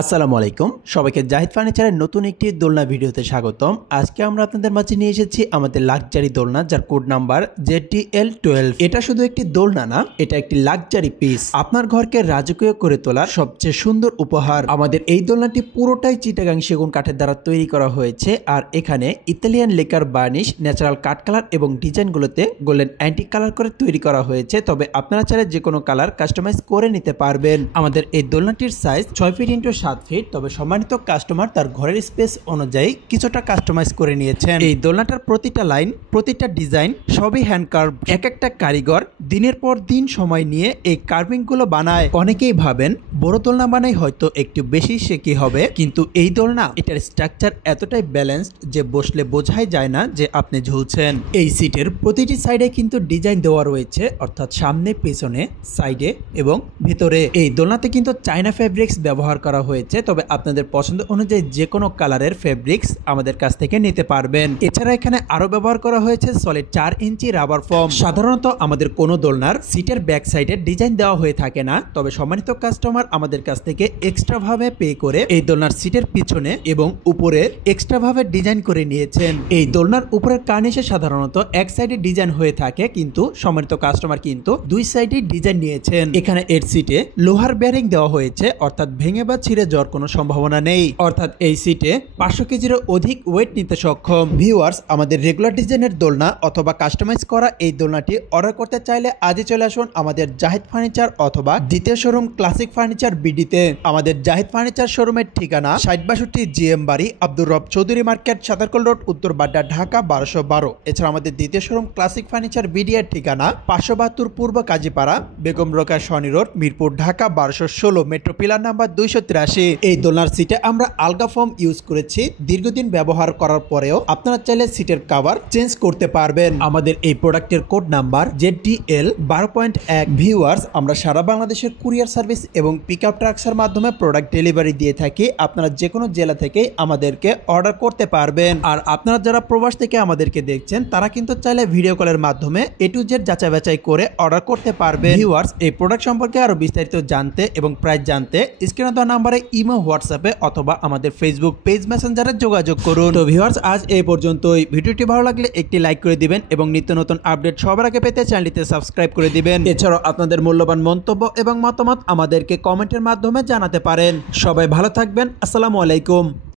আসসালামু আলাইকুম সবাইকে জাহিদ ফার্নিচারের নতুন একটি দোলনা ভিডিওতে স্বাগতম। আজকে আমরা আপনাদের মাঝে নিয়ে এসেছি আমাদের লাক্সারি দোলনা, যার কোড নাম্বার ZTL12। এটা শুধু একটি দোলনা না, এটা একটি লাক্সারি পিস, আপনার ঘরকে রাজকীয় করে তোলার সবচেয়ে সুন্দর উপহার। আমাদের এই দোলনাটি পুরোটাই চিটাগাং সেগুন কাঠের দ্বারা তৈরি করা হয়েছে, আর এখানে ইতালিয়ান লেকার বার্নিশ, ন্যাচারাল কাঠ কালার এবং ডিজাইনগুলোতে গোল্ডেন অ্যান্টিক কালার করে তৈরি করা হয়েছে। তবে আপনারা চাইলে যে কোনো কালার কাস্টমাইজ করে নিতে পারবেন। আমাদের এই দোলনাটির সাইজ 6 ফিট ইন্টু 7 ফিট। তবে সম্মানিত কাস্টমার তার ঘরের স্পেস অনুযায়ী কিছুটা কাস্টমাইজ করে নিয়েছেন। এই দোলনাটার প্রতিটা লাইন, প্রতিটা ডিজাইন সবই হ্যান্ড কার্ভ। এক একটা কারিগর দিনের পর দিন সময় নিয়ে এই কার্ভিং গুলো বানায়। অনেকেই ভাবেন বড় দোলনা বানাই হয়তো একটু বেশি শেকি হবে, কিন্তু এই দোলনা এটার স্ট্রাকচার এতটাই ব্যালেন্সড যে বসলে বোঝাই যায় না যে আপনি ঝুলছেন। এই সিটের প্রতিটি সাইডে কিন্তু ডিজাইন দেওয়া রয়েছে, অর্থাৎ সামনে, পেছনে, সাইডে এবং ভিতরে। এই দোলনাতে কিন্তু চায়না ফেব্রিক্স ব্যবহার করা হয়েছে। তবে আপনাদের পছন্দ অনুযায়ী যে কোনো কালারের ফেব্রিক্স আমাদের কাছ থেকে নিতে পারবেন। এছাড়া এখানে আরো ব্যবহার করা হয়েছে সলিড 4 ইঞ্চি রাবার ফোম। সাধারণত আমাদের কোনো দোলনার সিটের ব্যাক সাইডে ডিজাইন দেওয়া হয়ে থাকে না, তবে সম্মানিত কাস্টমার আমাদের কাছ থেকে এক্সট্রা ভাবে পে করে এই দোলনার সিটের পিছনে এবং উপরে এক্সট্রা ভাবে ডিজাইন করে নিয়েছেন। এই দোলনার উপরের কার্নিশে সাধারণত এক সাইডে ডিজাইন হয়ে থাকে, কিন্তু সম্মানিত কাস্টমার কিন্তু দুই সাইডে ডিজাইন নিয়েছেন। এখানে এর সিটে লোহার বেয়ারিং দেওয়া হয়েছে, অর্থাৎ ভেঙে বা ছিঁড়ে যাওয়ার কোনো সম্ভাবনা নেই। অর্থাৎ এই সিটে 500 কেজিরও অধিক ওয়েট নিতে সক্ষম। ভিউয়ার্স, আমাদের রেগুলার ডিজাইনের দোলনা অথবা কাস্টমাইজ করা এই দোলনাটি অর্ডার করতে চাইলে আজই চলে আসুন আমাদের জাহিদ ফার্নিচার অথবা দ্বিতীয় শোরুম ক্লাসিক ফার্নিচার বিডিতে। আমাদের জাহিদ ফার্নিচার শোরুমের ঠিকানা 6062 GM বাড়ি, আব্দুর রব চৌধুরী মার্কেট, সাতারকল রোড, উত্তর বাড্ডা, ঢাকা 1212। এছাড়া আমাদের দ্বিতীয় শোরুম ক্লাসিক ফার্নিচার বিডি এর ঠিকানা 572 পূর্ব Kazipara, Begum Rokeya Sony road, Mirpur, Dhaka 1216, metro pillar number 283। এই দোলনার সিটে আমরা আলগা ফোম ইউজ করেছি। দীর্ঘদিন ব্যবহার করার পরেও আপনারা চাইলে সিটের কভার চেঞ্জ করতে পারবেন। আমাদের এই প্রোডাক্টের কোড নাম্বার ZTL12.1। ভিউয়ার্স, আমরা সারা বাংলাদেশের কুরিয়ার সার্ভিস এবং পিকআপ ট্রাক্সের মাধ্যমে প্রোডাক্ট ডেলিভারি দিয়ে থাকি। আপনারা যে কোনো জেলা থেকে আমাদেরকে অর্ডার করতে পারবেন। আর আপনারা যারা প্রবাস থেকে আমাদেরকে দেখছেন, তারা কিন্তু চাইলে ভিডিও কলের মাধ্যমে A to Z যাচাই বাছাই করে অর্ডার করতে পারবেন। ভিউয়ার্স, এই প্রোডাক্ট সম্পর্কে আরো বিস্তারিত জানতে এবং প্রাইস জানতে স্ক্রিনে দেওয়া নাম্বারে ইমো, হোয়াটসঅ্যাপে অথবা আমাদের ফেসবুক পেজ মেসেঞ্জারে যোগাযোগ করুন। তো ভিউয়ার্স, আজ এই পর্যন্তই। ভিডিওটি ভালো লাগলে একটি লাইক করে দিবেন এবং নিত্য নতুন আপডেট সবার আগে পেতে চ্যানেলটিতে সাবস্ক্রাইব করে দিবেন। এছাড়াও আপনাদের মূল্যবান মন্তব্য এবং মতামত আমাদেরকে কমেন্টের মাধ্যমে জানাতে পারেন। সবাই ভালো থাকবেন। আসসালামু আলাইকুম।